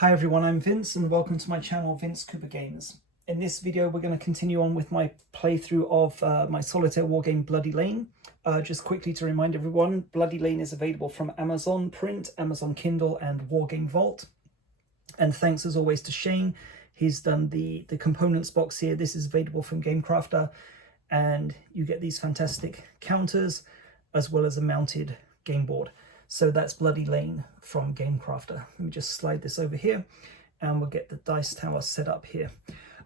Hi everyone, I'm Vince and welcome to my channel, Vince Cooper Games. In this video, we're going to continue on with my playthrough of my solitaire wargame Bloody Lane. Just quickly to remind everyone, Bloody Lane is available from Amazon Print, Amazon Kindle and Wargame Vault. And thanks as always to Shane. He's done the components box here. This is available from Game Crafter, and you get these fantastic counters as well as a mounted game board. So that's Bloody Lane from Game Crafter. Let me just slide this over here and we'll get the dice tower set up here.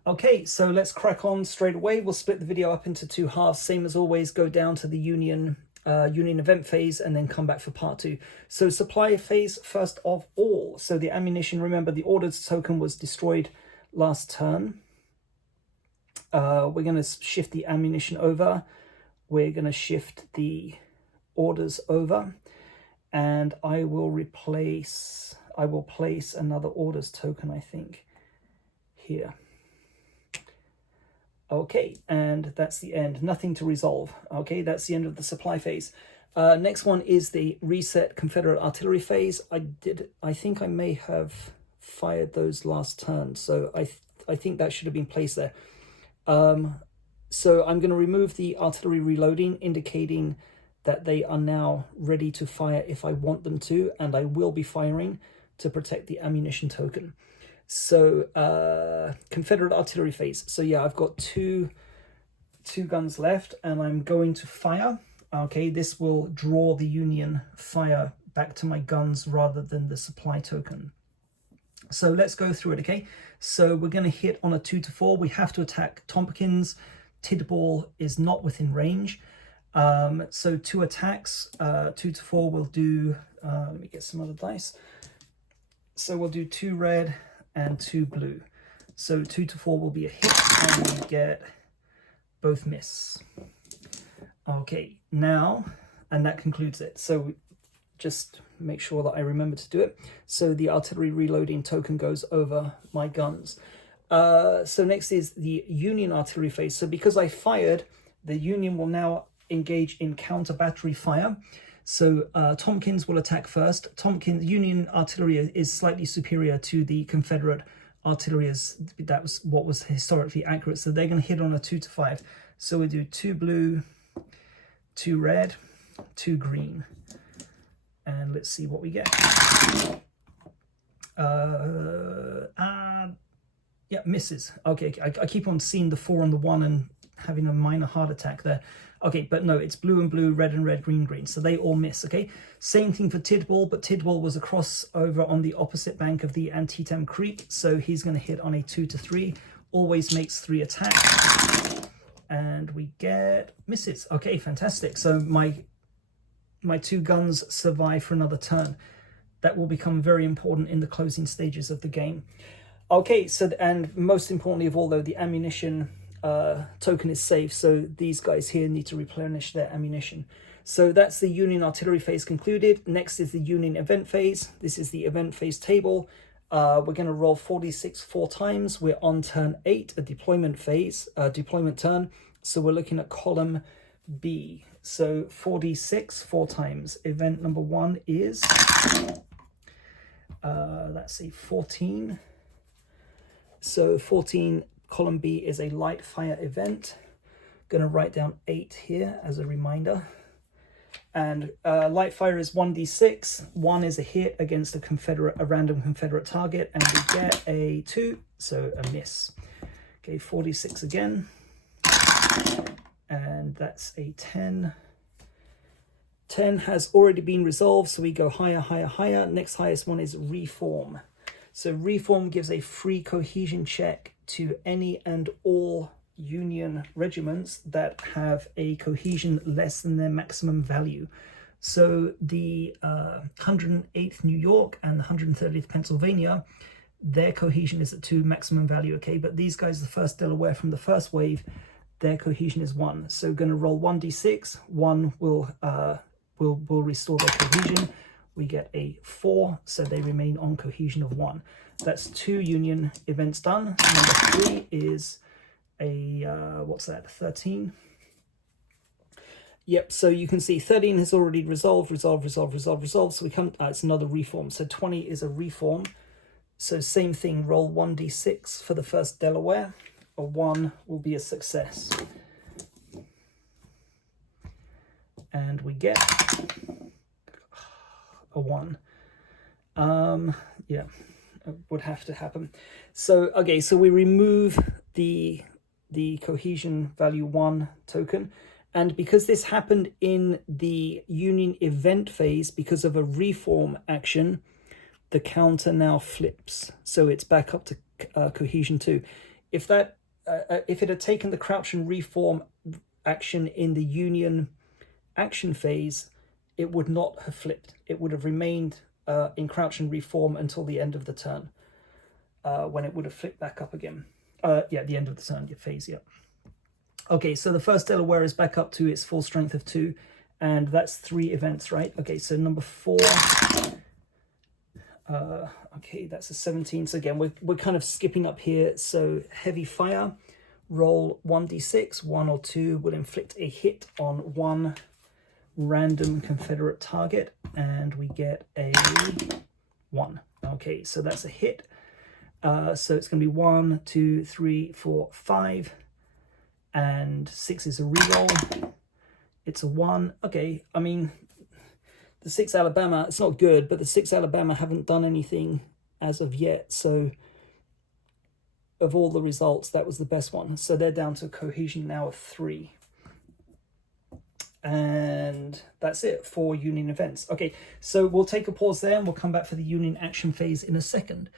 Okay, so let's crack on straight away. We'll split the video up into two halves. Same as always, go down to the Union event phase and then come back for part two. So supply phase first of all. So the ammunition, remember the orders token was destroyed last turn. We're going to shift the ammunition over. We're going to shift the orders over. And I will place another orders token, I think, here. Okay, and that's the end. Nothing to resolve. Okay, that's the end of the supply phase. Next one is the reset Confederate artillery phase. I think I may have fired those last turn, so I think that should have been placed there. So I'm going to remove the artillery reloading, indicating that they are now ready to fire if I want them to, and I will be firing to protect the ammunition token. So Confederate artillery phase. So yeah, I've got two guns left and I'm going to fire. Okay, this will draw the Union fire back to my guns rather than the supply token. So let's go through it, okay? So we're going to hit on a 2 to 4. We have to attack Tompkins. Tidball is not within range. So 2 attacks, 2 to 4 we'll do, let me get some other dice. So we'll do 2 red and 2 blue. So 2 to 4 will be a hit and we get both miss. Okay, now, and that concludes it. So just make sure that I remember to do it. So the artillery reloading token goes over my guns. So next is the Union artillery phase. So because I fired, the Union will now engage in counter battery fire. So Tompkins will attack first. Union artillery is slightly superior to the Confederate artillery, as that was what was historically accurate. So they're going to hit on a 2 to 5. So we do 2 blue, 2 red, 2 green, and let's see what we get. Yeah, misses. Okay, I keep on seeing the 4 on the 1 and having a minor heart attack there. Okay, but no, it's blue and blue, red and red, green, green. So they all miss, okay? Same thing for Tidball, but Tidball was a crossover on the opposite bank of the Antietam Creek. So he's going to hit on a 2 to 3. Always makes 3 attacks. And we get misses. Okay, fantastic. So my 2 guns survive for another turn. That will become very important in the closing stages of the game. Okay, so, and most importantly of all, though, the ammunition token is safe, so these guys here need to replenish their ammunition. So that's the Union artillery phase concluded. Next is the Union event phase. This is the event phase table. We're going to roll 46 4 times. We're on turn 8, a deployment phase, deployment turn. So we're looking at column B. So 46 4 times. Event number 1 is, let's see, 14. So 14, column B is a light fire event. Going to write down 8 here as a reminder. And light fire is 1d6. 1 is a hit against a random Confederate target, and we get a 2, so a miss. Okay, 46 again. And that's a 10. 10 has already been resolved, so we go higher, higher, higher. Next highest one is reform. So reform gives a free cohesion check to any and all Union regiments that have a cohesion less than their maximum value. So the 108th New York and the 130th Pennsylvania, their cohesion is at 2 maximum value, okay? But these guys, the 1st Delaware from the first wave, their cohesion is 1. So going to roll 1d6. 1 will restore their cohesion. We get a 4, so they remain on cohesion of 1. That's 2 Union events done. Number 3 is a, what's that, 13? Yep, so you can see 13 has already resolved. So we come, it's another reform. So 20 is a reform. So same thing, roll 1d6 for the first Delaware. A 1 will be a success. And we get a 1. Yeah, it would have to happen. So, okay, so we remove the cohesion value 1 token. And because this happened in the Union event phase, because of a reform action, the counter now flips. So it's back up to cohesion 2. If it had taken the crouch and reform action in the Union action phase, it would not have flipped. It would have remained in crouch and reform until the end of the turn, when it would have flipped back up again. Yeah, the end of the turn, your phase, yeah. Okay, so the first Delaware is back up to its full strength of 2, and that's 3 events, right? Okay, so number 4. Okay, that's a 17. So again, we're kind of skipping up here. So heavy fire, roll 1d6, 1 or 2 will inflict a hit on 1 random Confederate target, and we get a 1. Okay, so that's a hit. So it's going to be 1, 2, 3, 4, 5, and 6 is a reroll. It's a 1. Okay, I mean, the 6 Alabama, it's not good, but the 6 Alabama haven't done anything as of yet. So of all the results, that was the best one. So they're down to cohesion now of 3. And that's it for Union events. Okay, so we'll take a pause there and we'll come back for the Union action phase in a second.